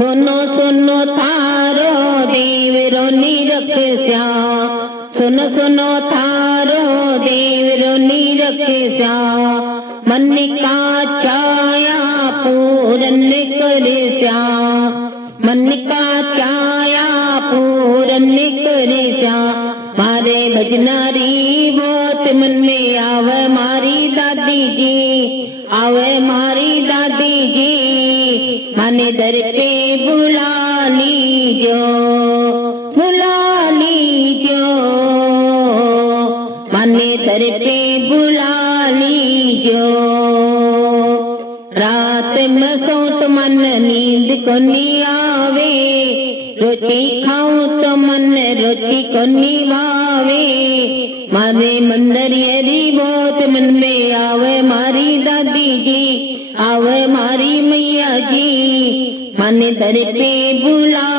सुनो सुनो थारो देवरो निरखस्या, सुनो सुनो थारो देवरो निरखस्या, मन का छाया पूरन करस्या, मन का छाया पूरन करस्या। मारे भजनारी बहुत मन में आवे मारी दादी जी, आवे मारी दादी जी, माने दर पे बुला लीजो, बुला लीजो, माने दर पे बुला लीजो। रात में सो तो मन नींद को नहीं आवे, रोटी खाऊं तो मन रोटी को नहीं भावे। मारे मंदरियरी बहुत मन में आवे मारी दादी जी, आवे मारी मैया जी, माने दर पे बुला